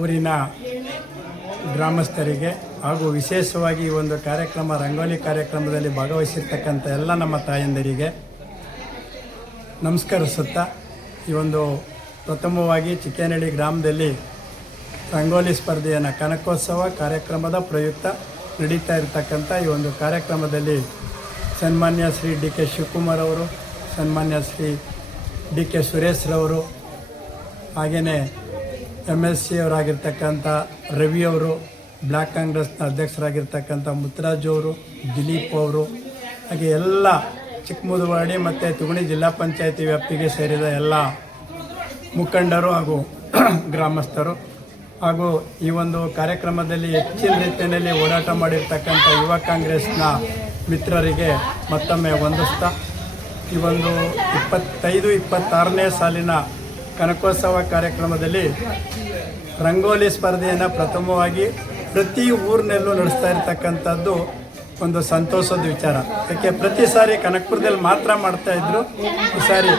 ಊರಿನ ಗ್ರಾಮಸ್ಥರಿಗೆ ಹಾಗೂ ವಿಶೇಷವಾಗಿ ಈ ಒಂದು ಕಾರ್ಯಕ್ರಮ ರಂಗೋಲಿ ಕಾರ್ಯಕ್ರಮದಲ್ಲಿ ಭಾಗವಹಿಸಿರ್ತಕ್ಕಂಥ ಎಲ್ಲ ನಮ್ಮ ತಾಯಂದಿರಿಗೆ ನಮಸ್ಕರಿಸುತ್ತಾ ಈ ಒಂದು ಪ್ರಥಮವಾಗಿ ಚಿಕ್ಕೇನಹಳ್ಳಿ ಗ್ರಾಮದಲ್ಲಿ ರಂಗೋಲಿ ಸ್ಪರ್ಧೆಯನ್ನು ಕನಕೋತ್ಸವ ಕಾರ್ಯಕ್ರಮದ ಪ್ರಯುಕ್ತ ನಡೀತಾ ಇರತಕ್ಕಂಥ ಈ ಒಂದು ಕಾರ್ಯಕ್ರಮದಲ್ಲಿ ಸನ್ಮಾನ್ಯ ಶ್ರೀ ಡಿ ಕೆ ಶಿವಕುಮಾರ್ ಅವರು, ಸನ್ಮಾನ್ಯ ಶ್ರೀ ಡಿ ಕೆ ಸುರೇಶ್ರವರು, ಹಾಗೆಯೇ MLC ಅವರಾಗಿರ್ತಕ್ಕಂಥ ರವಿ ಅವರು, ಬ್ಲ್ಯಾಕ್ ಕಾಂಗ್ರೆಸ್ನ ಅಧ್ಯಕ್ಷರಾಗಿರ್ತಕ್ಕಂಥ ಮುತ್ತರಾಜು ಅವರು, ದಿಲೀಪ್ ಅವರು, ಹಾಗೆ ಎಲ್ಲ ಚಿಕ್ಕಮುದುವಾಡಿ ಮತ್ತು ತುಗುಣಿ ಜಿಲ್ಲಾ ಪಂಚಾಯತಿ ವ್ಯಾಪ್ತಿಗೆ ಸೇರಿದ ಎಲ್ಲ ಮುಖಂಡರು ಹಾಗೂ ಗ್ರಾಮಸ್ಥರು ಹಾಗೂ ಈ ಒಂದು ಕಾರ್ಯಕ್ರಮದಲ್ಲಿ ಹೆಚ್ಚಿನ ರೀತಿಯಲ್ಲಿ ಓಡಾಟ ಮಾಡಿರ್ತಕ್ಕಂಥ ಯುವ ಕಾಂಗ್ರೆಸ್ನ ಮಿತ್ರರಿಗೆ ಮತ್ತೊಮ್ಮೆ ವಂದಿಸ್ತಾ ಈ ಒಂದು 25-26ನೇ ಸಾಲಿನ ಕನಕೋತ್ಸವ ಕಾರ್ಯಕ್ರಮದಲ್ಲಿ ರಂಗೋಲಿ ಸ್ಪರ್ಧೆಯನ್ನು ಪ್ರಥಮವಾಗಿ ಪ್ರತಿ ಊರಿನಲ್ಲೂ ನಡೆಸ್ತಾ ಇರ್ತಕ್ಕಂಥದ್ದು ಒಂದು ಸಂತೋಷದ ವಿಚಾರ. ಯಾಕೆ ಪ್ರತಿ ಸಾರಿ ಕನಕಪುರದಲ್ಲಿ ಮಾತ್ರ ಮಾಡ್ತಾಯಿದ್ರು, ಈ ಸಾರಿ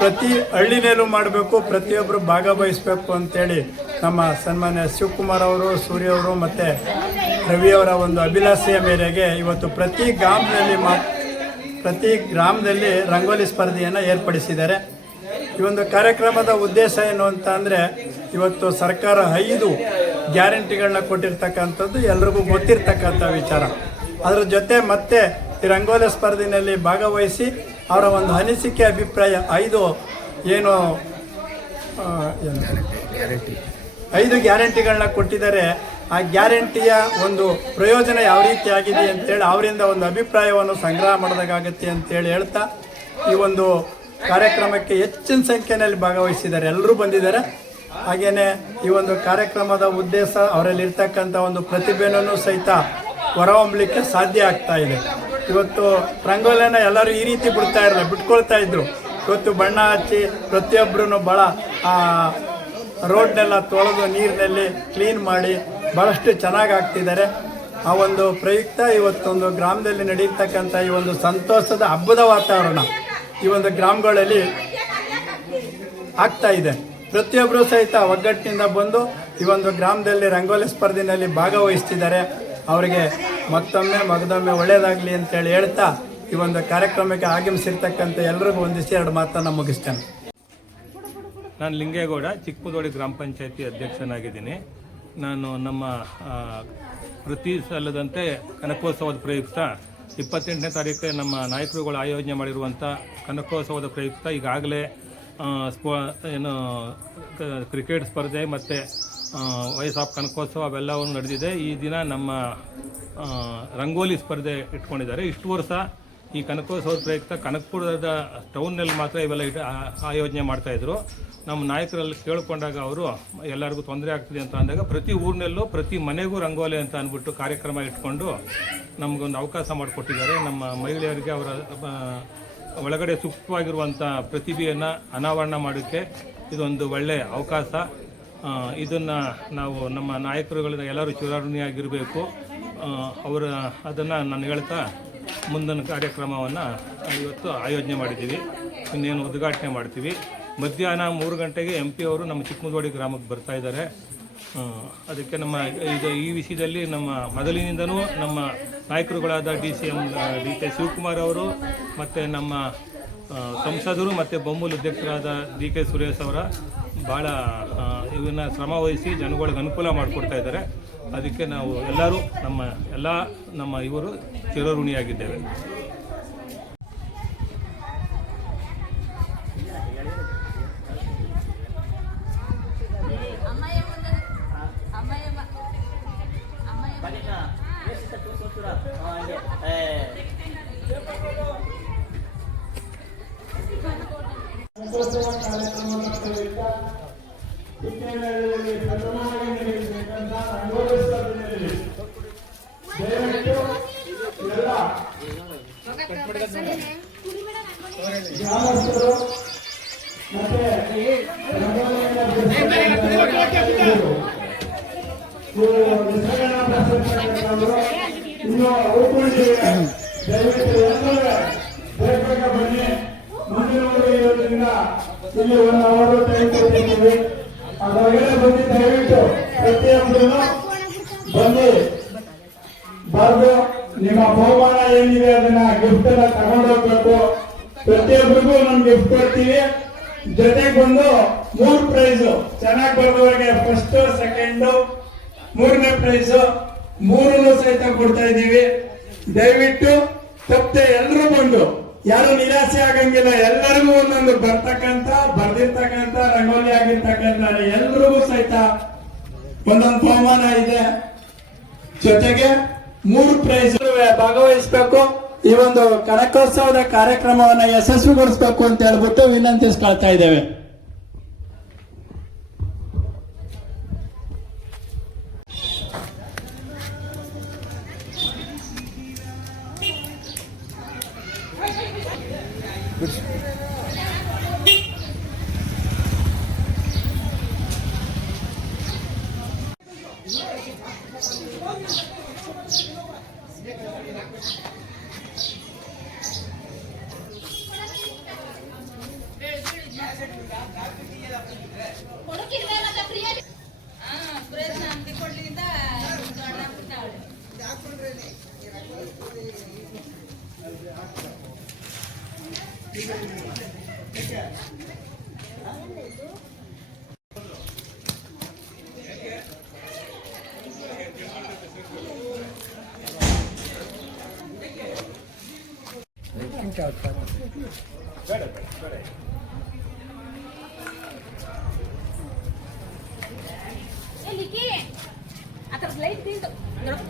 ಪ್ರತಿ ಹಳ್ಳಿನಲ್ಲೂ ಮಾಡಬೇಕು, ಪ್ರತಿಯೊಬ್ಬರು ಭಾಗವಹಿಸಬೇಕು ಅಂತೇಳಿ ನಮ್ಮ ಸನ್ಮಾನ್ಯ ಶಿವಕುಮಾರ್ ಅವರು, ಸೂರ್ಯ ಅವರು ಮತ್ತು ರವಿಯವರ ಒಂದು ಅಭಿಲಾಷೆಯ ಮೇರೆಗೆ ಇವತ್ತು ಪ್ರತಿ ಗ್ರಾಮದಲ್ಲಿ ರಂಗೋಲಿ ಸ್ಪರ್ಧೆಯನ್ನು ಏರ್ಪಡಿಸಿದ್ದಾರೆ. ಈ ಒಂದು ಕಾರ್ಯಕ್ರಮದ ಉದ್ದೇಶ ಏನು ಅಂತ ಅಂದರೆ, ಇವತ್ತು ಸರ್ಕಾರ 5 ಗ್ಯಾರಂಟಿಗಳನ್ನ ಕೊಟ್ಟಿರ್ತಕ್ಕಂಥದ್ದು ಎಲ್ರಿಗೂ ಗೊತ್ತಿರ್ತಕ್ಕಂಥ ವಿಚಾರ. ಅದರ ಜೊತೆ ಮತ್ತೆ ಈ ರಂಗೋಲಿ ಸ್ಪರ್ಧೆಯಲ್ಲಿ ಭಾಗವಹಿಸಿ ಅವರ ಒಂದು ಅನಿಸಿಕೆ ಅಭಿಪ್ರಾಯ 5 ಗ್ಯಾರಂಟಿಗಳನ್ನ ಕೊಟ್ಟಿದ್ದಾರೆ. ಆ ಗ್ಯಾರಂಟಿಯ ಒಂದು ಪ್ರಯೋಜನ ಯಾವ ರೀತಿ ಆಗಿದೆ ಅಂತೇಳಿ ಅವರಿಂದ ಒಂದು ಅಭಿಪ್ರಾಯವನ್ನು ಸಂಗ್ರಹ ಮಾಡೋದಾಗುತ್ತೆ ಅಂತೇಳಿ ಹೇಳ್ತಾ ಈ ಒಂದು ಕಾರ್ಯಕ್ರಮಕ್ಕೆ ಹೆಚ್ಚಿನ ಸಂಖ್ಯೆಯಲ್ಲಿ ಭಾಗವಹಿಸಿದ್ದಾರೆ, ಎಲ್ಲರೂ ಬಂದಿದ್ದಾರೆ. ಹಾಗೆಯೇ ಈ ಒಂದು ಕಾರ್ಯಕ್ರಮದ ಉದ್ದೇಶ ಅವರಲ್ಲಿರ್ತಕ್ಕಂಥ ಒಂದು ಪ್ರತಿಭೆಯನ್ನು ಸಹಿತ ಹೊರಹೊಮ್ಮಲಿಕ್ಕೆ ಸಾಧ್ಯ ಆಗ್ತಾ ಇದೆ. ಇವತ್ತು ರಂಗೋಲಿನ ಎಲ್ಲರೂ ಈ ರೀತಿ ಬಿಟ್ಕೊಳ್ತಾ ಇದ್ರು. ಇವತ್ತು ಬಣ್ಣ ಹಚ್ಚಿ ಪ್ರತಿಯೊಬ್ಬರೂ ಭಾಳ ರೋಡ್ನೆಲ್ಲ ತೊಳೆದು ನೀರಿನಲ್ಲಿ ಕ್ಲೀನ್ ಮಾಡಿ ಭಾಳಷ್ಟು ಚೆನ್ನಾಗಿ ಆಗ್ತಿದ್ದಾರೆ. ಆ ಒಂದು ಪ್ರಯುಕ್ತ ಇವತ್ತೊಂದು ಗ್ರಾಮದಲ್ಲಿ ನಡೀತಕ್ಕಂಥ ಈ ಒಂದು ಸಂತೋಷದ ಹಬ್ಬದ ವಾತಾವರಣ ಈ ಒಂದು ಗ್ರಾಮಗಳಲ್ಲಿ ಆಗ್ತಾ ಇದೆ. ಪ್ರತಿಯೊಬ್ಬರು ಸಹಿತ ಒಗ್ಗಟ್ಟಿನಿಂದ ಬಂದು ಈ ಒಂದು ಗ್ರಾಮದಲ್ಲಿ ರಂಗೋಲಿ ಸ್ಪರ್ಧೆಯಲ್ಲಿ ಭಾಗವಹಿಸ್ತಿದ್ದಾರೆ. ಅವರಿಗೆ ಮಗದೊಮ್ಮೆ ಒಳ್ಳೆಯದಾಗಲಿ ಅಂತೇಳಿ ಹೇಳ್ತಾ ಈ ಒಂದು ಕಾರ್ಯಕ್ರಮಕ್ಕೆ ಆಗಮಿಸಿರ್ತಕ್ಕಂಥ ಎಲ್ಲರಿಗೂ ಒಂದಿಸಿ 2 ಮಾತನ್ನು ಮುಗಿಸ್ತೇನೆ. ನಾನು ಲಿಂಗೇಗೌಡ, ಚಿಕ್ಕಮುದುವಾಡಿ ಗ್ರಾಮ ಪಂಚಾಯತಿ ಅಧ್ಯಕ್ಷನಾಗಿದ್ದೀನಿ. ನಾನು ನಮ್ಮ ಪ್ರತಿ ಸಲದಂತೆ ಕನಕೋತ್ಸವದ ಪ್ರಯುಕ್ತ 28ನೇ ತಾರೀಕು ನಮ್ಮ ನಾಯಕರುಗಳು ಆಯೋಜನೆ ಮಾಡಿರುವಂಥ ಕನಕೋತ್ಸವದ ಪ್ರಯುಕ್ತ ಈಗಾಗಲೇ ಕ್ರಿಕೆಟ್ ಸ್ಪರ್ಧೆ ಮತ್ತು ವಾಯ್ಸ್ ಆಫ್ ಕನಕೋತ್ಸವ ಅವೆಲ್ಲವನ್ನು ನಡೆದಿದೆ. ಈ ದಿನ ನಮ್ಮ ರಂಗೋಲಿ ಸ್ಪರ್ಧೆ ಇಟ್ಕೊಂಡಿದ್ದಾರೆ. ಇಷ್ಟು ವರ್ಷ ಈ ಕನಕೋತ್ಸವದ ಪ್ರಯುಕ್ತ ಕನಕಪುರದ ಟೌನ್ನಲ್ಲಿ ಮಾತ್ರ ಇವೆಲ್ಲ ಆಯೋಜನೆ ಮಾಡ್ತಾಯಿದ್ರು. ನಮ್ಮ ನಾಯಕರಲ್ಲಿ ಕೇಳಿಕೊಂಡಾಗ ಅವರು ಎಲ್ಲರಿಗೂ ತೊಂದರೆ ಆಗ್ತಿದೆ ಅಂತ ಅಂದಾಗ ಪ್ರತಿ ಊರಿನಲ್ಲೂ ಪ್ರತಿ ಮನೆಗೂ ರಂಗೋಲಿ ಅಂತ ಅಂದ್ಬಿಟ್ಟು ಕಾರ್ಯಕ್ರಮ ಇಟ್ಕೊಂಡು ನಮಗೊಂದು ಅವಕಾಶ ಮಾಡಿಕೊಟ್ಟಿದ್ದಾರೆ. ನಮ್ಮ ಮಹಿಳೆಯರಿಗೆ ಅವರ ಒಳಗಡೆ ಸೂಕ್ತವಾಗಿರುವಂಥ ಪ್ರತಿಭೆಯನ್ನು ಅನಾವರಣ ಮಾಡೋಕ್ಕೆ ಇದೊಂದು ಒಳ್ಳೆಯ ಅವಕಾಶ. ಇದನ್ನು ನಾವು ನಮ್ಮ ನಾಯಕರುಗಳಿಂದ ಎಲ್ಲರೂ ಚಿರಋಣಿಯಾಗಿರಬೇಕು. ಅದನ್ನು ನಾನು ಹೇಳ್ತಾ ಮುಂದಿನ ಕಾರ್ಯಕ್ರಮವನ್ನು ಇವತ್ತು ಆಯೋಜನೆ ಮಾಡಿದ್ದೀವಿ. ಇನ್ನೇನು ಉದ್ಘಾಟನೆ ಮಾಡ್ತೀವಿ. ಮಧ್ಯಾಹ್ನ 3 ಗಂಟೆಗೆ MP ಅವರು ನಮ್ಮ ಚಿಕ್ಕಮುದುವಾಡಿ ಗ್ರಾಮಕ್ಕೆ ಬರ್ತಾ ಇದ್ದಾರೆ. ಅದಕ್ಕೆ ಈ ವಿಷಯದಲ್ಲಿ ನಮ್ಮ ಮೊದಲಿನಿಂದನೂ ನಮ್ಮ ನಾಯಕರುಗಳಾದ DCM ಡಿ ಕೆ ಶಿವಕುಮಾರ್ ಅವರು ಮತ್ತು ನಮ್ಮ ಸಂಸದರು ಮತ್ತು ಬೊಮ್ಮೂಲು ಅಧ್ಯಕ್ಷರಾದ ಡಿ ಕೆ ಸುರೇಶ್ ಅವರ ಭಾಳ ಇವನ್ನ ಶ್ರಮ ವಹಿಸಿ ಜನಗಳಿಗೆ ಅನುಕೂಲ ಮಾಡಿಕೊಡ್ತಾ ಇದ್ದಾರೆ. ಅದಕ್ಕೆ ನಾವು ಎಲ್ಲರೂ ನಮ್ಮ ಇವರು ಚಿರಋಣಿಯಾಗಿದ್ದೇವೆ. ಗ್ರಾಮಸ್ಥರು ಮತ್ತೆ ಇನ್ನು ಉಳ್ಕೊಂಡಿವೆ. ದಯವಿಟ್ಟು ಎಲ್ಲರೂ ಬೇಗ ಬನ್ನಿ. ಮುಂದಿನ ಇರೋದ್ರಿಂದ ಇಲ್ಲಿ 1 ಅವರ್ ಟೈಮ್ ಕೊಟ್ಟಿದ್ದೀವಿ. ಅದರೊಳಗಡೆ ಬಂದು ದಯವಿಟ್ಟು ಯಾರಾದ್ರೂ ಬಂದು ಬರೆದು ನಿಮ್ಮ ಬಹುಮಾನ ಏನಿದೆ ಅದನ್ನ ಗಿಫ್ಟ್ ಎಲ್ಲ ತಗೊಂಡೋಗ್ಬೇಕು. ಪ್ರತಿಯೊಬ್ಬರಿಗೂ ನಮ್ ಗಿಫ್ಟ್ ಕೊಡ್ತೀವಿ. ಜೊತೆಗೆ ಬಂದು 3 ಪ್ರೈಸ್ ಚೆನ್ನಾಗಿ ಬರೆದವರಿಗೆ ಫಸ್ಟ್, ಸೆಕೆಂಡ್, 3ನೇ ಪ್ರೈಸ್ 3 ಸಹಿತ ಕೊಡ್ತಾ ಇದ್ದೀವಿ. ದಯವಿಟ್ಟು ತಪ್ಪದೆ ಎಲ್ಲರೂ ಬಂದು, ಯಾರು ನಿರಾಸೆ ಆಗಂಗಿಲ್ಲ. ಎಲ್ಲರಿಗೂ ಒಂದೊಂದು ಬರ್ದಿರ್ತಕ್ಕಂಥ ರಂಗೋಲಿ ಆಗಿರ್ತಕ್ಕಂಥ ಎಲ್ರಿಗೂ ಸಹಿತ ಒಂದೊಂದು ಬಹುಮಾನ ಇದೆ. ಜೊತೆಗೆ 3 ಪ್ರೈಸ್ ಭಾಗವಹಿಸಬೇಕು. ಈ ಒಂದು ಕನಕೋತ್ಸವದ ಕಾರ್ಯಕ್ರಮವನ್ನ ಯಶಸ್ವಿಗೊಳಿಸಬೇಕು ಅಂತ ಹೇಳ್ಬಿಟ್ಟು ವಿನಂತಿಸ್ಕೊಳ್ತಾ ಇದ್ದೇವೆ. ಲೈಟ್ ಬೀಳ್ತು ಲೈಟ್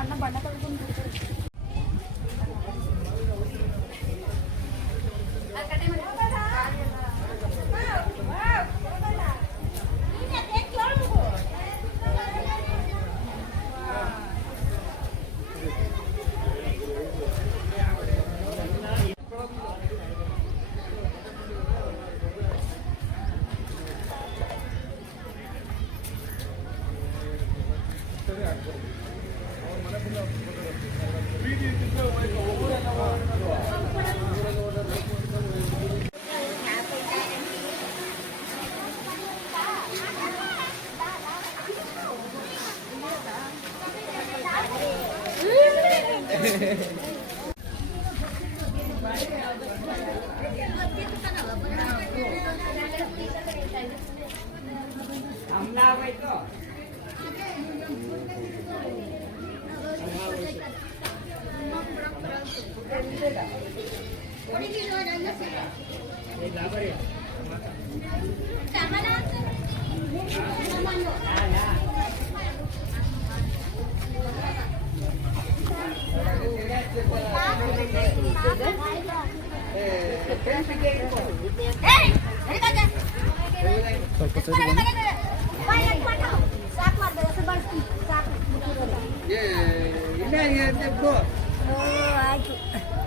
ಅಣ್ಣ ಬಣ್ಣ ತಗೊಂಡು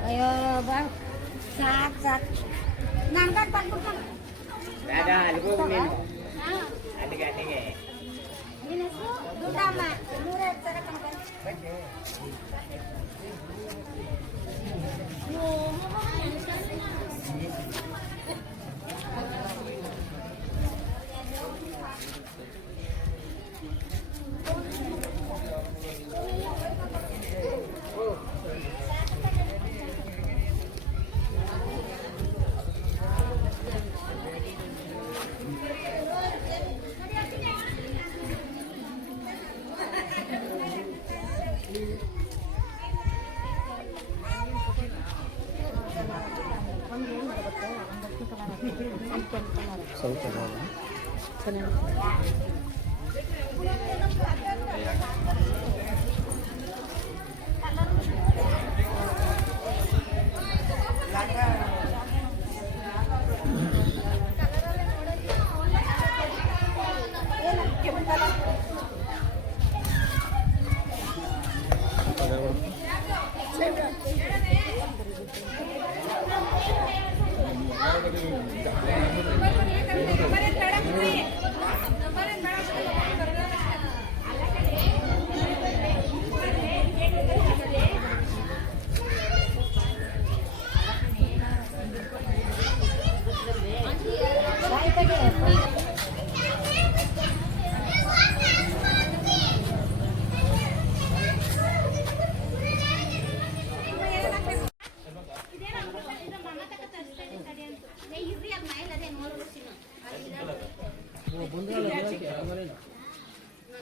ಅಯ್ಯೋ ಬಾ ಸಾಕು ಸಾಕು ನನ್ಕೊಂಡು ಬಂದ್ಬಿಡ್ತಾನೆ ನಿನ್ನ ಹೆಸರು ದುಡ್ಡಮ್ಮ 150 ಸಾವಿರ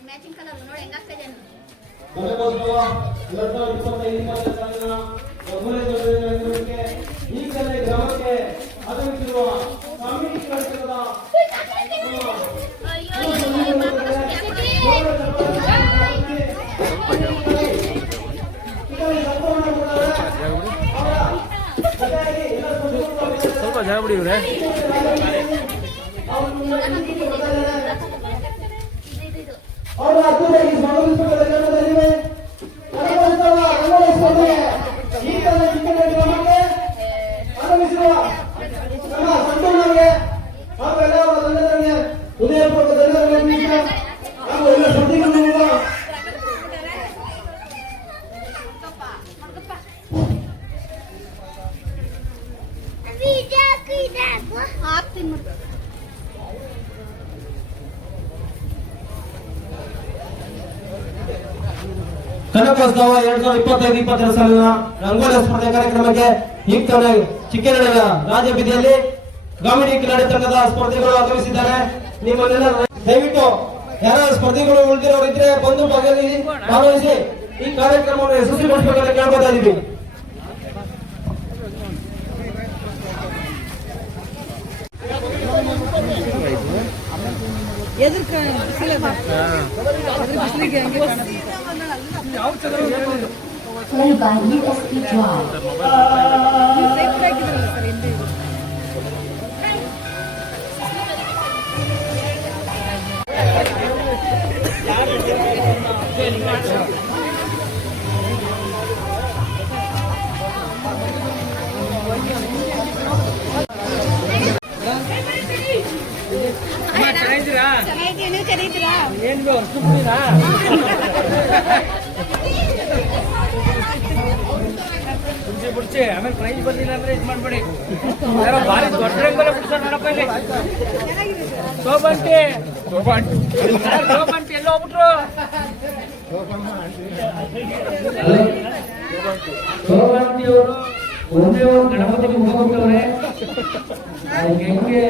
ಮ್ಯಾಚಿಂಗ್ ಕಲರ್ ನೋಡಿ ಹೆಂಗಾಗ್ತದೆ ಈಗಲೇ ಗ್ರಾಮಕ್ಕೆ ಆಗಮಿಸಿರುವ ಕಮ್ಯುನಿಟಿ ಕಟ್ಟಡದ ಸ್ವಲ್ಪ ಜಾಗ ಬಿಡಿ ಇವ್ರೆ. ಅವರ ಅದ್ಭುತವಾಗಿ ಸ್ವಾಗತಿಸುವ ಜನ್ಮದಲ್ಲಿವೆ ಈಗಲೇ ಚಿಕ್ಕನ ಗ್ರಾಮಕ್ಕೆ ಆಗಮಿಸಿರುವ ನಮ್ಮ ಸಂತೋಷರಿಗೆ ಹಾಗೂ ಎಲ್ಲ ಅವರ ತಂಡದವರಿಗೆ ಹೃದಯಪೂರ್ವಕ ಧನ್ಯವಾದಗಳು ಹಾಗೂ ಎಲ್ಲ ಸ್ಪರ್ಧಿಗಳು ಕನಕೋತ್ಸವ 2025-26 ಸಾಲಿನ ರಂಗೋಲಿ ಸ್ಪರ್ಧೆ ಕಾರ್ಯಕ್ರಮಕ್ಕೆ ಈಗ ಚಿಕ್ಕನಹಳ್ಳಿಯ ರಾಜಬೀದಿಯಲ್ಲಿ ಕಾಮಿಡಿ ಕಿಲಾಡಿ ತಂಡದ ಸ್ಪರ್ಧಿಗಳು ಆಗಮಿಸಿದ್ದಾರೆ. ನಿಮ್ಮನ್ನೆಲ್ಲ ದಯವಿಟ್ಟು ಯಾರು ಸ್ಪರ್ಧಿಗಳು ಉಳಿದಿರೋರಿದ್ರೆ ಬಂದು ಭಾಗವಹಿಸಿ ಈ ಕಾರ್ಯಕ್ರಮವನ್ನು ಯಶಸ್ವಿಗೊಳಿಸಬೇಕಂತ ಕೇಳ್ಕೊತಾ ಇದ್ದೀವಿ. ಬಿಡ್ಸಿ ಆಮೇಲೆ ಪ್ರೈಸ್ ಬರ್ಲಿಲ್ಲ ಅಂದ್ರೆ ಇದು ಮಾಡ್ಬೇಡಿ. ಯಾರೋ ಭಾರಿ ದೊಡ್ಡ ರಂಗೋಲಿ ಬಿಡ್ಸೋಣ ನೋಡಪ್ಪ ಇಲ್ಲಿ. ಶೋಭಂಟಿ ಎಲ್ಲೋ ಹೋಗ್ಬಿಟ್ರು. ಶೋಭಂಟಿ ಅವರು ಒಂದೇ ಒಂದು ಗಣಪತಿಗೆ ಹೋಗ್ಬಿಟ್ಟವ್ರೆ. ಹೆಂಗೆ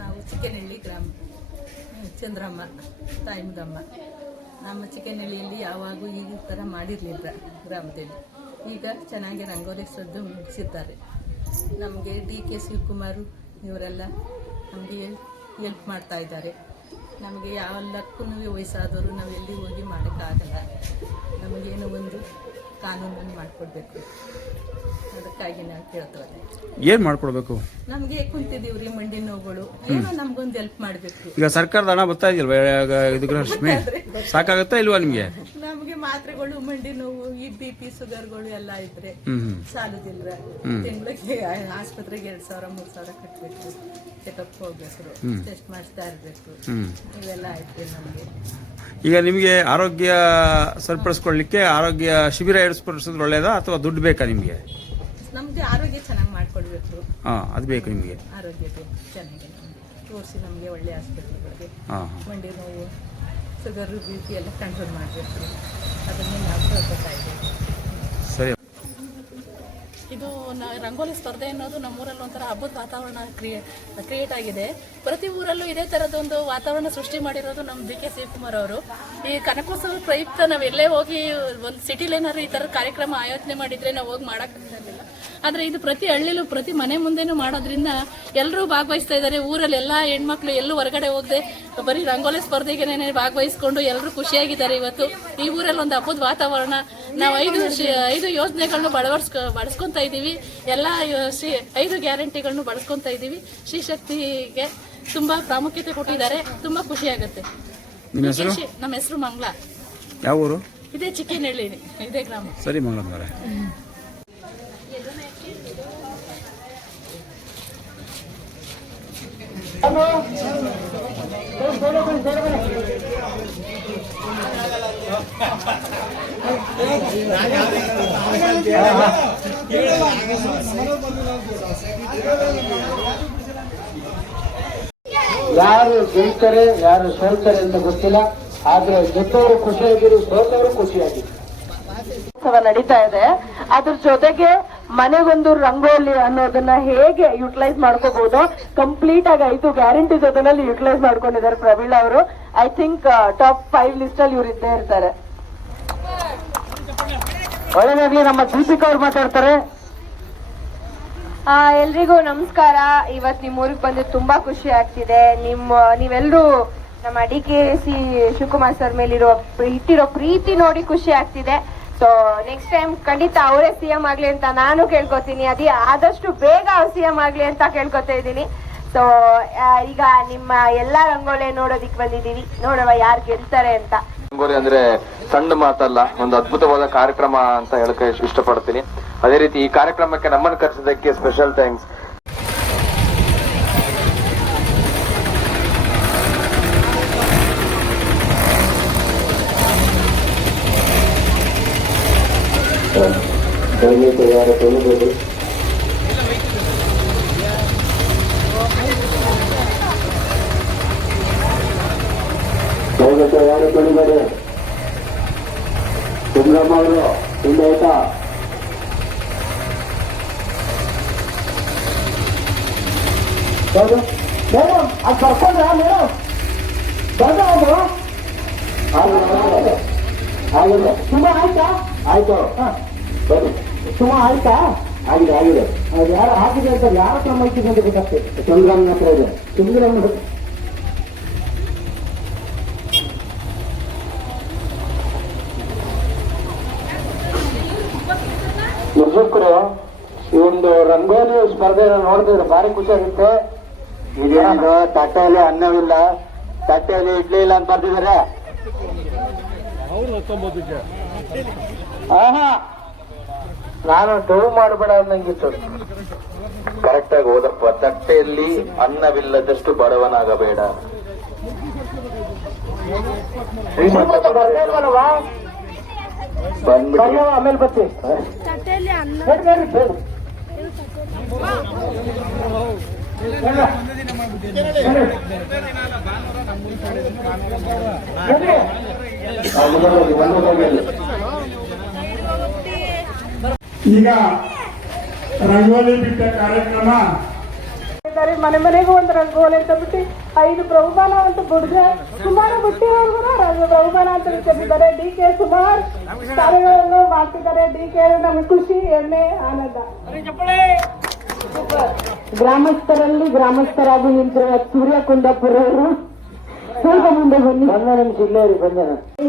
ನಾವು ಚಿಕ್ಕನಹಳ್ಳಿ ಗ್ರಾಮ ಚಂದ್ರಮ್ಮ ತಾಯಿಮದಮ್ಮ. ನಮ್ಮ ಚಿಕ್ಕನಹಳ್ಳಿಯಲ್ಲಿ ಯಾವಾಗೂ ಈ ಥರ ಮಾಡಿರಲಿಲ್ಲ ಗ್ರಾಮದಲ್ಲಿ. ಈಗ ಚೆನ್ನಾಗಿ ರಂಗೋಲಿ ಸದ್ದು ಮುಗಿಸಿದ್ದಾರೆ. ನಮಗೆ DK ಶಿವಕುಮಾರು ಇವರೆಲ್ಲ ನಮಗೆ ಹೆಲ್ಪ್ ಮಾಡ್ತಾ ಇದ್ದಾರೆ. ನಮಗೆ ಯಾವಲ್ಲಕ್ಕೂ ವಯಸ್ಸಾದವರು ನಾವು ಎಲ್ಲಿ ಹೋಗಿ ಮಾಡೋಕ್ಕಾಗಲ್ಲ. ನಮಗೇನೋ ಒಂದು ಕಾನೂನನ್ನು ಮಾಡಿಕೊಡ್ಬೇಕು. ಅದಕ್ಕಾಗಿ ನಾವು ಕೇಳ್ತೇವೆ. ಏನು ಮಾಡ್ಕೊಡ್ಬೇಕು? ನಮಗೆ ಕುಂತಿದ್ದೀವ್ರಿ ಮಂಡಿ ನೋವುಗಳು, ಏನೋ ನಮ್ಗೊಂದು ಹೆಲ್ಪ್ ಮಾಡಬೇಕು. ಈಗ ಸರ್ಕಾರದ ಹಣ ಬರ್ತಾ ಇದೆಯಲ್ವಾ ಇದು ಗೃಹಲಕ್ಷ್ಮಿ? ಸಾಕಾಗುತ್ತಾ ಇಲ್ವಾ ನಿಮಗೆ? ನಮಗೆ ಮಾತ್ರೆಗಳು, ಮಂಡಿ ನೋವು, ಈ BP ಶುಗರ್ಗಳು ಎಲ್ಲ ಇದ್ರೆ ಸಾಲುದಿಲ್ಲ. ತಿಂಗಳಿಗೆ ಆಸ್ಪತ್ರೆಗೆ 2,000-3,000 ಕಟ್ಟಬೇಕು. ಚೆಕಪ್ ಹೋಗ್ಬೇಕು, ಟೆಸ್ಟ್ ಮಾಡಿಸ್ತಾ ಇರ್ಬೇಕು. ಇವೆಲ್ಲ ಆಯ್ತು ನಮಗೆ. ಈಗ ನಿಮಗೆ ಆರೋಗ್ಯ ಸರಿಪಡಿಸ್ಕೊಳ್ಳಿಕ್ಕೆ ಆರೋಗ್ಯ ಶಿಬಿರ ಏರ್ಪಡಿಸಿದ್ರೆ ಒಳ್ಳೇದಾ ಅಥವಾ ದುಡ್ಡು ಬೇಕಾ ನಿಮಗೆ? ನಮ್ಗೆ ಆರೋಗ್ಯ ಚೆನ್ನಾಗಿ ಮಾಡ್ಕೊಡ್ಬೇಕು. ಅದು ಬೇಕು ನಿಮಗೆ. ಆರೋಗ್ಯ ಚೆನ್ನಾಗಿ ತೋರಿಸಿ ನಮಗೆ ಒಳ್ಳೆ ಆಸ್ಪತ್ರೆಗಳಿಗೆ ಮಂಡಿ ನೋವು, ಶುಗರು, BP ಎಲ್ಲ ಕಂಟ್ರೋಲ್ ಮಾಡಬೇಕು. ಅದನ್ನು ನಾವು ಕೇಳ್ಕೊತಾ ಇದ್ದೀವಿ. ಸರಿ. ಇದು ರಂಗೋಲಿ ಸ್ಪರ್ಧೆ ಅನ್ನೋದು ನಮ್ಮೂರಲ್ಲಿ ಒಂಥರ ಹಬ್ಬದ ವಾತಾವರಣ ಕ್ರಿಯೇಟ್ ಆಗಿದೆ. ಪ್ರತಿ ಊರಲ್ಲೂ ಇದೇ ಥರದೊಂದು ವಾತಾವರಣ ಸೃಷ್ಟಿ ಮಾಡಿರೋದು ನಮ್ಮ DK ಶಿವಕುಮಾರ್ ಅವರು. ಈ ಕನಕೋತ್ಸವ ಪ್ರಯುಕ್ತ ನಾವೆಲ್ಲೇ ಹೋಗಿ ಒಂದು ಸಿಟಿಲಿ ಏನಾದ್ರು ಈ ಥರದ ಕಾರ್ಯಕ್ರಮ ಆಯೋಜನೆ ಮಾಡಿದರೆ ನಾವು ಹೋಗಿ ಮಾಡೋಕ್ಕಾಗಲಿಲ್ಲ. ಆದರೆ ಇದು ಪ್ರತಿ ಹಳ್ಳಿಲೂ ಪ್ರತಿ ಮನೆ ಮುಂದೆನೂ ಮಾಡೋದ್ರಿಂದ ಎಲ್ಲರೂ ಭಾಗವಹಿಸ್ತಾ ಇದ್ದಾರೆ. ಊರಲ್ಲಿ ಎಲ್ಲ ಹೆಣ್ಮಕ್ಳು ಎಲ್ಲೂ ಹೊರಗಡೆ ಹೋಗದೆ ಬರೀ ರಂಗೋಲಿ ಸ್ಪರ್ಧೆಗೆ ಭಾಗವಹಿಸ್ಕೊಂಡು ಎಲ್ಲರೂ ಖುಷಿಯಾಗಿದ್ದಾರೆ. ಇವತ್ತು ಈ ಊರಲ್ಲಿ ಒಂದು ಹಬ್ಬದ ವಾತಾವರಣ. ನಾವು 5 ಯೋಜನೆಗಳನ್ನು ಬಳಸ್ಕೊಂತ ಇದ್ದೀವಿ. ಎಲ್ಲ 5 ಗ್ಯಾರಂಟಿಗಳನ್ನು ಬಳಸ್ಕೊಂತ ಇದ್ದೀವಿ. ಶ್ರೀಶಕ್ತಿಗೆ ತುಂಬಾ ಪ್ರಾಮುಖ್ಯತೆ ಕೊಟ್ಟಿದ್ದಾರೆ. ತುಂಬಾ ಖುಷಿ ಆಗುತ್ತೆ. ನಮ್ಮ ಹೆಸರು ಮಂಗಳ. ಯಾವ ಊರು? ಇದೇ ಚಿಕ್ಕನಹಳ್ಳಿ, ಇದೇ ಗ್ರಾಮ. ಸರಿ ಮಂಗಳಮ್ಮನವರೇ. ಯಾರು ಗೆಲ್ತಾರೆ ಯಾರು ಸೋಲ್ತಾರೆ ಅಂತ ಗೊತ್ತಿಲ್ಲ. ಆದ್ರೆ ಗೆದ್ದವರು ಖುಷಿಯಾಗಿರು, ಸೋತವರು ಖುಷಿಯಾಗಿರು. ನಡೀತಾ ಇದೆ. ಅದ್ರ ಜೊತೆಗೆ ಮನೆಗೊಂದು ರಂಗೋಲಿ ಅನ್ನೋದನ್ನ ಹೇಗೆ ಯುಟಿಲೈಸ್ ಮಾಡ್ಕೋಬಹುದು, ಕಂಪ್ಲೀಟ್ ಆಗಿ 5 ಗ್ಯಾರಂಟಿ ಜೊತೆನಲ್ಲಿ ಯುಟಿಲೈಸ್ ಮಾಡ್ಕೊಂಡಿದ್ದಾರೆ ಪ್ರವೀಳ್ ಅವರು. ಐ ಥಿಂಕ್ ಟಾಪ್ 5 ಲಿಸ್ಟ್ ಅಲ್ಲಿ ಇವ್ರು ಇದ್ದೇ ಇರ್ತಾರೆ. ಒಳ್ಳೆದಾಗ್ಲಿ. ನಮ್ಮ ದೀಪಿಕಾ ಅವ್ರು ಮಾತಾಡ್ತಾರೆ. ಎಲ್ರಿಗೂ ನಮಸ್ಕಾರ. ಇವತ್ತು ನಿಮ್ಮ ಊರಿಗೆ ಬಂದು ತುಂಬಾ ಖುಷಿ ಆಗ್ತಿದೆ. ನೀವೆಲ್ಲರೂ ನಮ್ಮ DK ಶಿವಕುಮಾರ್ ಸರ್ ಮೇಲಿರೋ ಇಟ್ಟಿರೋ ಪ್ರೀತಿ ನೋಡಿ ಖುಷಿ ಆಗ್ತಿದೆ. ಸೊ ನೆಕ್ಸ್ಟ್ ಟೈಮ್ ಖಂಡಿತ ಅವರೇ CM ಆಗ್ಲಿ ಅಂತ ನಾನು ಕೇಳ್ಕೊತೀನಿ. ಆದಷ್ಟು ಬೇಗ ಅವ್ರು CM ಆಗ್ಲಿ ಅಂತ ಕೇಳ್ಕೊತಾ ಇದ್ದೀನಿ. ಸೊ ಈಗ ನಿಮ್ಮ ಎಲ್ಲಾ ರಂಗೋಲಿ ನೋಡೋದಿಕ್ ಬಂದಿದ್ದೀವಿ. ನೋಡುವ ಯಾರು ಗೆಲ್ತಾರೆ ಅಂತ. ರಂಗೋಲಿ ಅಂದ್ರೆ ಸಣ್ಣ ಮಾತಲ್ಲ, ಒಂದು ಅದ್ಭುತವಾದ ಕಾರ್ಯಕ್ರಮ ಅಂತ ಹೇಳಕ್ಕೆ ಇಷ್ಟಪಡ್ತೀನಿ. ಅದೇ ರೀತಿ ಈ ಕಾರ್ಯಕ್ರಮಕ್ಕೆ ನಮ್ಮನ್ನು ಕರೆಸಿದ್ದಕ್ಕೆ ಸ್ಪೆಷಲ್ ಥ್ಯಾಂಕ್ಸ್. ಯಾರು ತೊಳಿಬೋದು? ಯಾರು ತೊಳಿಬೇಡಿ. ಚಂದ್ರಮ್ಮ ಅವರು ತಿಂಡಿ ಆಯ್ತಾ? ಮೇಡಮ್ ಅದು ಬರ್ಕೊಂಡ್ರ ಮೇಡಮ್? ಬಂದ್ರು ಆಗಿದೆ. ತುಂಬಾ ಆಯ್ತಾ? ಆಯ್ತು. ಬನ್ನಿ. ತುಂಬಾ ಆಯ್ತಾ? ಆಗಿದೆ ಆಗಿದೆ. ಅದು ಯಾರು ಆಗಿದೆ ಅಂತ ಯಾರ ಹತ್ರ ಮಾಹಿತಿ ಅಂತ ಗೊತ್ತಾಗ್ತದೆ. ಚಂದ್ರಮ್ಮನ ಹತ್ರ ಇದೆ. ಚಂದ್ರಮ್ಮ ನಿರ್ದೇಶಕರು ಈ ಒಂದು ರಂಗೋಲಿ ಸ್ಪರ್ಧೆ ನೋಡಿದ್ರೆ ಭಾರಿ ಖುಷಿ ಆಗುತ್ತೆ. ಇದೇನು ತಟ್ಟೆಯಲ್ಲಿ ಅನ್ನವಿಲ್ಲ, ತಟ್ಟೆಯಲ್ಲಿ ಇಡ್ಲಿ ಇಲ್ಲ ಅಂತ ಬರ್ತಿದ್ದಾರೆ. ನಾನು ಟೋವ್ ಮಾಡಬೇಡ ಅನ್ನಂಗಿತ್ತು. ಕರೆಕ್ಟ್ ಆಗಿ ಓದಪ್ಪ. ತಟ್ಟೆಯಲ್ಲಿ ಅನ್ನವಿಲ್ಲದಷ್ಟು ಬಡವನಾಗಬೇಡ. ಆಮೇಲೆ ಬರ್ತೀವಿ. ಈಗ ರಂಗೋಲಿ ಬಿಟ್ಟ ಕಾರ್ಯಕ್ರಮ ಮನೆ ಮನೆಗೂ ಒಂದು ರಂಗೋಲಿ ಅಂತ ಬಿಟ್ಟು 5 ಬಹುಮಾನ ಅಂತ ಬಿಡಿದ್ರೆ ಸುಮಾರು ಬಿಟ್ಟಿವರೆಗೂ ಬಹುಮಾನ ಅಂತ ಬಿಟ್ಟಿದ್ದಾರೆ. DK ಸುಮಾರು ಕಾರ್ಯಗಳನ್ನು ಮಾಡ್ತಿದ್ದಾರೆ. DK ನಮಗೆ ಖುಷಿ, ಹೆಮ್ಮೆ, ಆನಂದ. ಗ್ರಾಮಸ್ಥರಲ್ಲಿ ಗ್ರಾಮಸ್ಥರಾಗಿ ನಿಂತಿರುವ ಸೂರ್ಯ ಕುಂದಾಪುರ ಅವರು ಸ್ವಲ್ಪ ಮುಂದೆ ಬನ್ನಿ.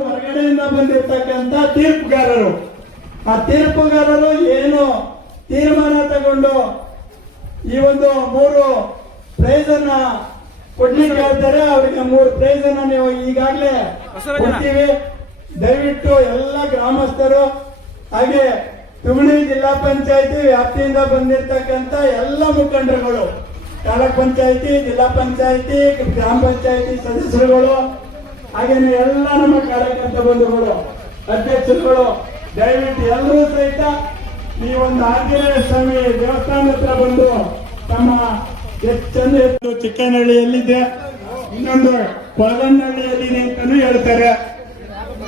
ಹೊರಗಡೆಯಿಂದ ಬಂದಿರ್ತಕ್ಕಂಥ ತೀರ್ಪುಗಾರರು, ಆ ತೀರ್ಪುಗಾರರು ಏನು ತೀರ್ಮಾನ ತಗೊಂಡು ಈ ಒಂದು 3 ಪ್ರೈಸ್ ಅನ್ನ ಕೊಡ್ಲಿಕ್ಕೆ ಹೇಳ್ತಾರೆ, ಅವರಿಗೆ 3 ಪ್ರೈಸ್ ಅನ್ನ ನೀವು ಈಗಾಗಲೇ ಕೊಡ್ತೀವಿ. ದಯವಿಟ್ಟು ಎಲ್ಲ ಗ್ರಾಮಸ್ಥರು ಹಾಗೆ ತುಮಣಿ ಜಿಲ್ಲಾ ಪಂಚಾಯತಿ ವ್ಯಾಪ್ತಿಯಿಂದ ಬಂದಿರತಕ್ಕಂತ ಎಲ್ಲ ಮುಖಂಡರುಗಳು, ತಾಲೂಕ್ ಪಂಚಾಯತಿ, ಜಿಲ್ಲಾ ಪಂಚಾಯತಿ, ಗ್ರಾಮ ಪಂಚಾಯತಿ ಸದಸ್ಯರುಗಳು, ಹಾಗೇನೆ ಎಲ್ಲ ನಮ್ಮ ಕಾರ್ಯಕರ್ತ ಬಂಧುಗಳು, ಅಧ್ಯಕ್ಷರುಗಳು, ದಯವಿಟ್ಟು ಎಲ್ಲರೂ ಸಹಿತ ಈ ಒಂದು ಆಂಜನೇಯ ಸ್ವಾಮಿ ದೇವಸ್ಥಾನ ಹತ್ರ ಬಂದು ತಮ್ಮ ಚಂದ ಚಿಕ್ಕನಹಳ್ಳಿಯಲ್ಲಿದೆ, ಇನ್ನೊಂದು ಕೊಳಗನಹಳ್ಳಿಯಲ್ಲಿದೆ ಅಂತಾನೂ ಹೇಳ್ತಾರೆ,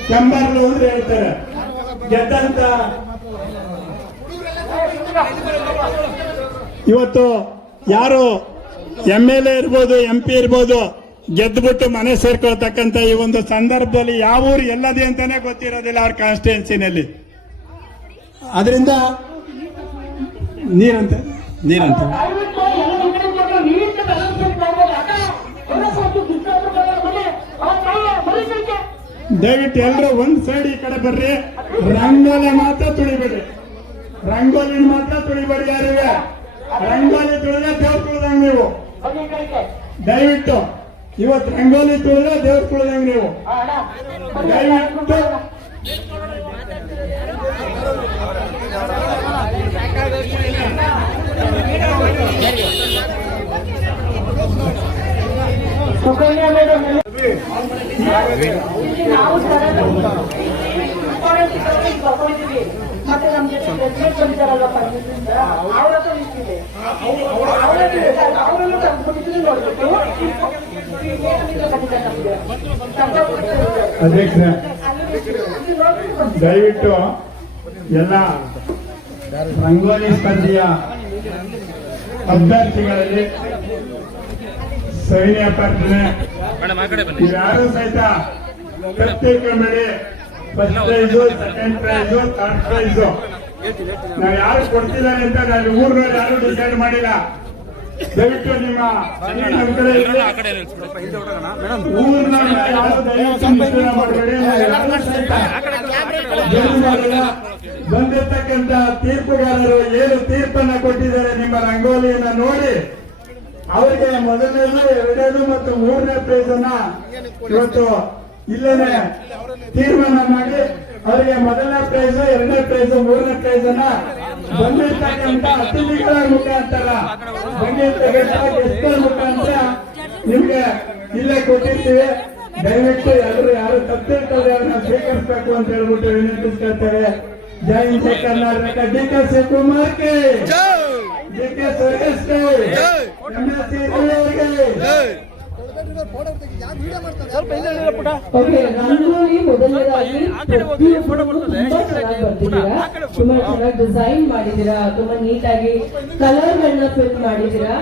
ಕೆಂಬರ್ಲು ಅಂದ್ರೆ ಹೇಳ್ತಾರೆ. ಗೆದ್ದಂತ ಇವತ್ತು ಯಾರು MLA ಇರ್ಬೋದು, MP ಇರ್ಬೋದು, ಗೆದ್ದುಬಿಟ್ಟು ಮನೆ ಸೇರ್ಕೊಳ್ತಕ್ಕಂಥ ಈ ಒಂದು ಸಂದರ್ಭದಲ್ಲಿ ಯಾವ ಊರು ಎಲ್ಲದೆ ಅಂತಾನೆ ಗೊತ್ತಿರೋದಿಲ್ಲ ಅವ್ರ ಕಾನ್ಸ್ಟಿಟ್ಯೂನ್ಸಿನಲ್ಲಿ. ಅದರಿಂದ ನೀರಂತ ದಯವಿಟ್ಟು ಎಲ್ಲರೂ ಒಂದ್ ಸೈಡ್ ಈ ಕಡೆ ಬರ್ರಿ. ರಂಗೋಲಿ ಮಾತ್ರ ತುಳಿಬೇಡಿ, ರಂಗೋಲಿ ಮಾತ್ರ ತುಳಿಬೇಡಿ. ಯಾರಿಗೆ ರಂಗೋಲಿ ತುಳಿದ್ರೆ ದೇವ್ರು ತುಳಿದಂಗ ನೀವು. ದಯವಿಟ್ಟು ಇವತ್ತು ರಂಗೋಲಿ ತುಳಿದ್ರೆ ದೇವ್ರು ತುಳಿದಂಗ ನೀವು. ದಯವಿಟ್ಟು ಸುಕನ್ಯಾ ಮೇಡಮ್ ಮತ್ತೆ ನಮ್ಮ ಜೊತೆ ಪ್ರೆಸಿಡೆಂಟ್ ಬಂದಿದ್ದಾರಲ್ಲ ಪಂಚಾಯತ್, ಅವರ ಹತ್ರ ನಿಂತಿದೆ. ಅವರನ್ನು ತಂದ್ಬಿಟ್ಟಿದ್ದು ನೋಡ್ಬಿಟ್ಟು ಅಧ್ಯಕ್ಷ ದಯವಿಟ್ಟು ಎಲ್ಲ ರಂಗೋಲಿ ಸ್ಪರ್ಧೆಯ ಅಭ್ಯರ್ಥಿಗಳಲ್ಲಿ ಸೈನ್ಯ ಪ್ರಾರ್ಥನೆ ಯಾರು ಸಹಿತ ಪ್ರತ್ಯೇಕಬೇಡಿ. First prize, second prize, third prize ನಾವು ಯಾರು ಕೊಡ್ತಿದ್ದಾರೆ ಅಂತ ನಾವು ಊರಿನವ್ರು ಯಾರು ಡಿಸೈಡ್ ಮಾಡಿಲ್ಲ. ದಯವಿಟ್ಟು ನಿಮ್ಮ ನಮ್ಮ ಕಡೆ ಊರಿನವ್ರು ಯಾರು ದಯವಿಟ್ಟು ನಿಶ್ಚಯ ಮಾಡಬೇಡಿ. ಬಂದಿರ್ತಕ್ಕಂಥ ತೀರ್ಪುಗಾರರು ಏನು ತೀರ್ಪನ್ನ ಕೊಟ್ಟಿದ್ದಾರೆ ನಿಮ್ಮ ರಂಗೋಲಿಯನ್ನ ನೋಡಿ ಅವರಿಗೆ ಮೊದಲನೇದು, 2ನೇದು ಮತ್ತು 3ನೇ ಪ್ರೈಸ್ ಅನ್ನ ಇವತ್ತು ಇಲ್ಲೇನೆ ತೀರ್ಮಾನ ಮಾಡಿ ಅವರಿಗೆ ಮೊದಲನೇ ಪ್ರೈಸ್, 2ನೇ ಪ್ರೈಸ್, 3ನೇ ಪ್ರೈಸ್ ಅನ್ನ ಬಂದಿರ್ತಕ್ಕಂಥ ಅತಿಥಿಗಳ ಮುಖಾಂತರ, ಬಂದಿರ್ತಕ್ಕಂಥ ಗೆಸ್ಟ್ಗಳ ಮುಖಾಂತರ ನಿಮ್ಗೆ ಇಲ್ಲೇ ಕೊಟ್ಟಿರ್ತೀವಿ. ದಯವಿಟ್ಟು ಎಲ್ಲರೂ ಯಾರು ತಪ್ಪಿರ್ತದೆ ಅವ್ರನ್ನ ಸ್ವೀಕರಿಸಬೇಕು ಅಂತ ಹೇಳ್ಬಿಟ್ಟು ವಿನಂತಿಸ್ಕೊಳ್ತಾರೆ. ಜೈ ಹಿಂದ್, ಜೈ ಕರ್ನಾಟಕ. DK ಶಿವಕುಮಾರ್ ಗೆ, DK ಸುರೇಶ್ ಗೆ, MLC ರಂಗೋಲಿ ಮೊದಲನೇದಾಗಿ ತುಂಬಾ ಚೆನ್ನಾಗಿ ಬರ್ತಿದ್ದೀರಾ, ತುಂಬಾ ಚೆನ್ನಾಗಿ ಡಿಸೈನ್ ಮಾಡಿದೀರಾ, ತುಂಬಾ ನೀಟಾಗಿ ಕಲರ್ ಗಳನ್ನ ಫಿಲ್ ಮಾಡಿದೀರಾ.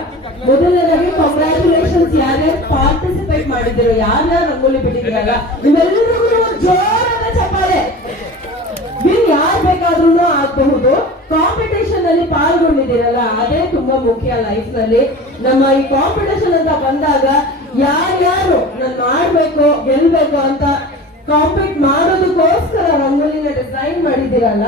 ಮೊದಲನೇದಾಗಿ ಕಂಗ್ರ್ಯಾಚುಲೇಷನ್ಸ್ ಯಾರ್ಯಾರು ಪಾರ್ಟಿಸಿಪೇಟ್ ಮಾಡಿದಿರೋ, ಯಾರ್ಯಾರು ರಂಗೋಲಿ ಬಿಟ್ಟಿದ್ದೀರಲ್ಲ, ಇವೆಲ್ಲರಿಗೂ ಜೋರಾದ ಚಪ್ಪಾಳೆ. ವಿನ್ ಯಾರು ಬೇಕಾದ್ರೂ ಆಗಬಹುದು. ಕಾಂಪಿಟೇಷನ್ ಅಲ್ಲಿ ಪಾಲ್ಗೊಂಡಿದ್ದೀರಲ್ಲ ಅದೇ ತುಂಬಾ ಮುಖ್ಯ ಲೈಫ್ ನಲ್ಲಿ. ನಮ್ಮ ಈ ಕಾಂಪಿಟೇಷನ್ ಅಂತ ಬಂದಾಗ ಯಾರ್ಯಾರು ನಾನು ಮಾಡ್ಬೇಕು ಗೆಲ್ಬೇಕು ಅಂತ ಕಾಂಪೀಟ್ ಮಾಡೋದಕ್ಕೋಸ್ಕರ ರಂಗೋಲಿನ ಡಿಸೈನ್ ಮಾಡಿದ್ದೀರಲ್ಲ,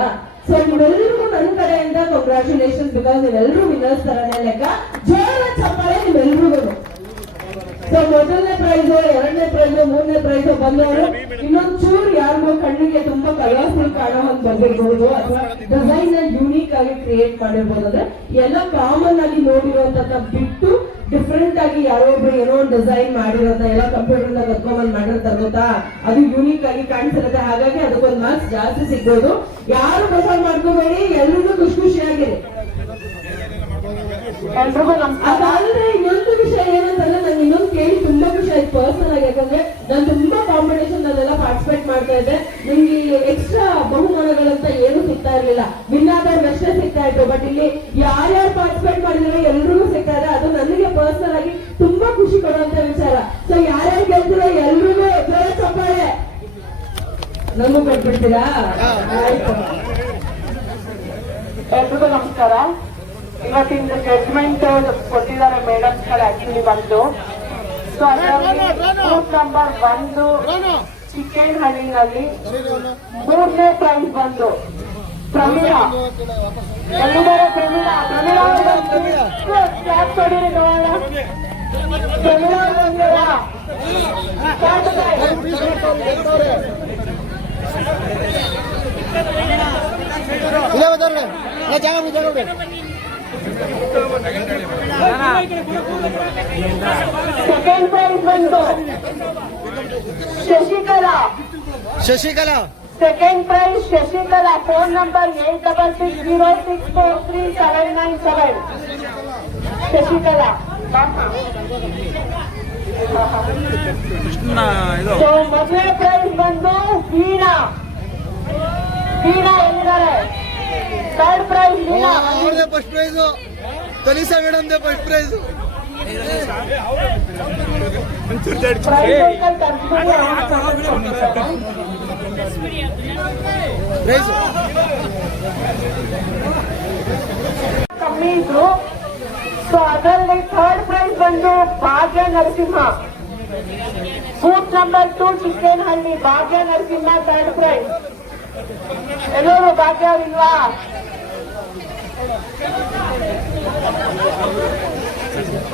ಸೊ ನೀವೆಲ್ಲರಿಗೂ ನನ್ನ ಕಡೆಯಿಂದ ಕಂಗ್ರಾಚುಲೇಷನ್. ಬಿಕಾಸ್ ನೀವೆಲ್ಲರೂ ವಿನ್ನರ್ಸ್ ತರನೇ ಲೆಕ್ಕ. ಜೋರ ಚಪ್ಪಾಳೆ ನಿಮ್ಮೆಲ್ರಿಗೂ. ಸೊ ಮೊದಲನೇ ಪ್ರೈಸ್, ಎರಡನೇ ಪ್ರೈಸ್, ಮೂರನೇ ಪ್ರೈಸ್ ಬಂದವರು ಇನ್ನೊಂದ್ ಚೂರು ಯಾರಿಗೋ ಕಣ್ಣಿಗೆ ತುಂಬಾ ಕಲರ್ಫುಲ್ ಕಾಣೋ ಅಂತ ಬಂದಿರ್ಬೋದು, ಅಥವಾ ಡಿಸೈನ್ ಯೂನಿಕ್ ಆಗಿ ಕ್ರಿಯೇಟ್ ಮಾಡಿರ್ಬೋದು. ಅಂದ್ರೆ ಎಲ್ಲ ಕಾಮನ್ ಆಗಿ ನೋಡಿರೋಂತ ಬಿಟ್ಟು ಡಿಫ್ರೆಂಟ್ ಆಗಿ ಯಾರೋ ಒಬ್ರು ಏನೋ ಒಂದು ಡಿಸೈನ್ ಮಾಡಿರೋದ ಎಲ್ಲ ಕಂಪ್ಯೂಟರ್ ನ ಕತ್ಕೊಂಡ್ ಮಾಡಿರ್ತಾರೆ ಗೊತ್ತಾ, ಅದು ಯೂನಿಕ್ ಆಗಿ ಕಾಣಿಸಿರುತ್ತೆ. ಹಾಗಾಗಿ ಅದಕ್ಕೊಂದು ಮಾರ್ಕ್ಸ್ ಜಾಸ್ತಿ ಸಿಗ್ಬೋದು. ಯಾರು ಬೇಜಾರ್ ಮಾಡ್ಕೋಬೇಡಿ, ಎಲ್ರಿಗೂ ಖುಷಿಯಾಗಿರಿ. ಅದಾದ್ರೆ ಇನ್ನೊಂದು ವಿಷಯ ಏನಂತಂದ್ರೆ ನಂಗೆ ಇನ್ನೊಂದು ಕೇಳಿ ತುಂಬಾ ಖುಷಿ ಆಯ್ತು ಪರ್ಸನಲ್ ಆಗಿ. ಯಾಕಂದ್ರೆ ನಾನು ತುಂಬಾ ಕಾಂಪಿಟೇಷನ್ ಅಲ್ಲೆಲ್ಲ ಪಾರ್ಟಿಸಿಪೇಟ್ ಮಾಡ್ತಾ ಇದ್ದೆ. ನಿಮ್ಗೆ ಎಕ್ಸ್ಟ್ರಾ ಬಹುಮಾನಗಳಂತ ಏನು ಸಿಗ್ತಾ ಇರ್ಲಿಲ್ಲ, ವಿನ್ ಆದವ್ರಿಗೆ ಅಷ್ಟೇ ಸಿಗ್ತಾ ಇತ್ತು. ಬಟ್ ಇಲ್ಲಿ ಯಾರ್ಯಾರು ಪಾರ್ಟಿಸಿಪೇಟ್ ಮಾಡಿದ್ರೆ ಎಲ್ರಿಗೂ ಸಿಗ್ತಾ ಇದೆ. ಅದು ನನಗೆ ಪರ್ಸನಲ್ ಆಗಿ ತುಂಬಾ ಖುಷಿ ಕೊಡುವಂತ ವಿಚಾರ. ಸೊ ಯಾರ್ಯಾರು ಗೆಲ್ತಿರೋ ಎಲ್ರಿಗೂ ಜೋರ ಚಪ್ಪಾಳೆ ನಮಗೂ ಕೊಟ್ಬಿಡ್ತೀರಾ? ಆಯ್ತು, ಎಲ್ರಿಗೂ ನಮಸ್ಕಾರ. ಇವತ್ತಿಂದ ಜಡ್ಜ್ಮೆಂಟ್ ಕೊಟ್ಟಿದ್ದಾರೆ ಮೇಡಮ್ಸ್ ಗಳು ಆಕ್ಚುಲಿ ಬಂದು. ಸೊ ಅದರಲ್ಲಿ ಬೂತ್ ನಂಬರ್ 1 ಚಿಕನ್ ಹಳ್ಳಿನಲ್ಲಿ 3ನೇ ಪ್ರೈಸ್ ಬಂದು ಪ್ರಮೀಳಾ. ಎಲ್ಲಿದ್ದಾರೆ ಪ್ರಮೀಳಾ? ಕ್ಲಾಸ್ ಕೊಡಿರಿ ನೋಡೋಣ. ಪ್ರಮೀಳಾ ಸೆಕೆಂಡ್ ಪ್ರೈಸ್ ಬಂದು Shashikala. Second prize Shashikala. Phone number 8660643797. Shashikala. So ಮೊದಲನೇ ಪ್ರೈಸ್ ಬಂದು ವೀಣಾ. ಎಲ್ಲಿದ್ದಾರೆ? Third prize Veena. First prize Tanisha madam they first prize. ಕಮ್ಮಿ ಇದ್ರು. ಸೊ ಅದರಲ್ಲಿ ಥರ್ಡ್ ಪ್ರೈಸ್ ಬಂದು ಭಾಗ್ಯ ನರಸಿಂಹ. ಬೂತ್ ನಂಬರ್ 2 ಚಿಕ್ಕೇನಹಳ್ಳಿ ಭಾಗ್ಯ ನರಸಿಂಹ ಥರ್ಡ್ ಪ್ರೈಸ್. ಎಲ್ಲರೂ ಭಾಗ್ಯ ಇಲ್ವಾ?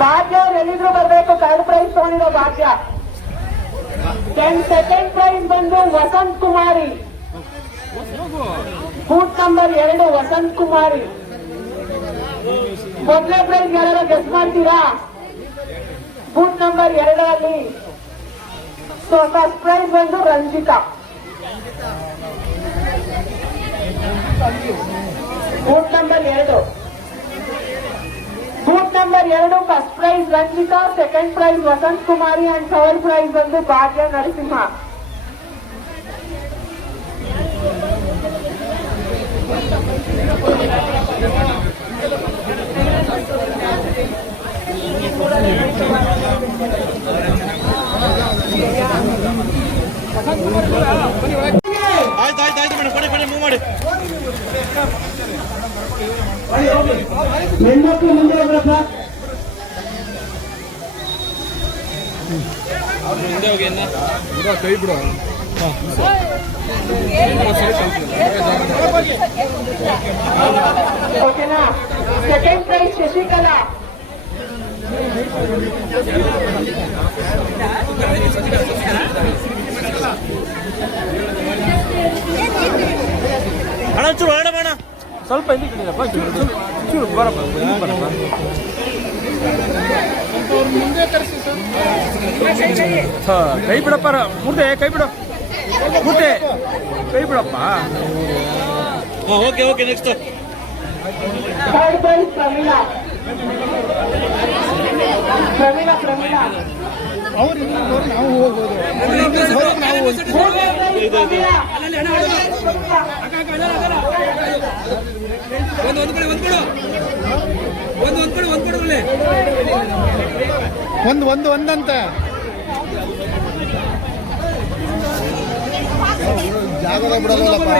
ಭಾಗ್ಯ ಅವ್ರು ಎಲ್ಲಿದ್ರು ಬರ್ಬೇಕು. ಥರ್ಡ್ ಪ್ರೈಸ್ ತಗೊಂಡಿರೋ ಭಾಗ್ಯ. ಸೆಕೆಂಡ್ ಪ್ರೈಸ್ ಬಂದು ವಸಂತ್ ಕುಮಾರಿ. Booth number 2 Vasanth Kumari. ಮೊದಲನೇ ಪ್ರೈಸ್ ಯಾರು ಗೆಸ್ ಮಾಡ್ತೀರಾ? Booth number 2 so first prize ಬಂದು Ranjitha. Booth number 2 first prize Ranjitha, second prize Vasanth Kumari and third prize ಬಂದು ಭಾಗ್ಯ ನರಸಿಂಹ. ಹೆಣ್ಮಕ್ಳು ಮುಂದೆ ಹೋಗ್ರಪ್ಪ. ಕೈ ಬಿಡು. ಓಕೆನಾ? Second prize Shashikala. ಅಣ್ಣ ಚೂರು ಹೊರಡ ಬೇಡ, ಸ್ವಲ್ಪ ಇಲ್ಲಿ ಕಡಿದಪ್ಪ, ಚೂರು ಬರಪ್ಪ. ಕೈ ಬಿಡಪ್ಪ ಮೂರ್ತಿ, ಕೈ ಬಿಡು ಮೂರ್ತಿ, ಕೈ ಬಿಡಪ್ಪ. Okay next. Third prize Pramila. ಅವ್ರು ನಾವು ಹೋಗ್ಬೋದು. ಒಂದಂತೆ ಜಾಗದ ಬಿಡಲ್ಲಪ್ಪ.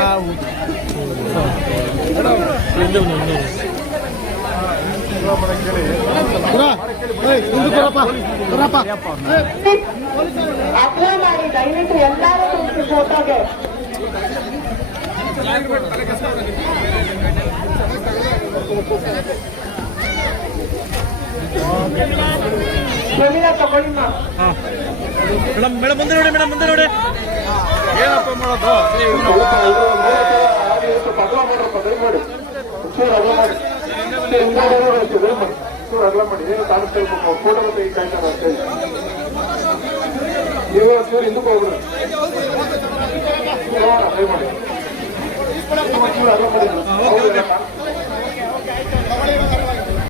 ಅಪ್ಲೈ ಮಾಡಿ ದಯವಿಟ್ಟು ಎಲ್ಲರೂ ತೋರಿಸಿ ಫೋಟೋಗೆ. ಜಮೀನ ತಗೊಳ್ಳಿಮ್ಮ. ಮೇಡಮ್ ಮುಂದೆ ನೋಡಿ, ಮೇಡಮ್ ಮುಂದೆ ನೋಡಿ. ಏನಪ್ಪ ಮಾಡೋದು? ಅಗಲ ಮಾಡಿ ಏನು ಕಾಣಿಸ್ತಾ ಫೋಟೋ ಕಾಯ್ತಾರೆ ಅಂತ ಹೇಳಿ ನೀವು ಹಿಂದಕ್ಕೆ ಹೋಗ್ಬಿಡ್ರಿ.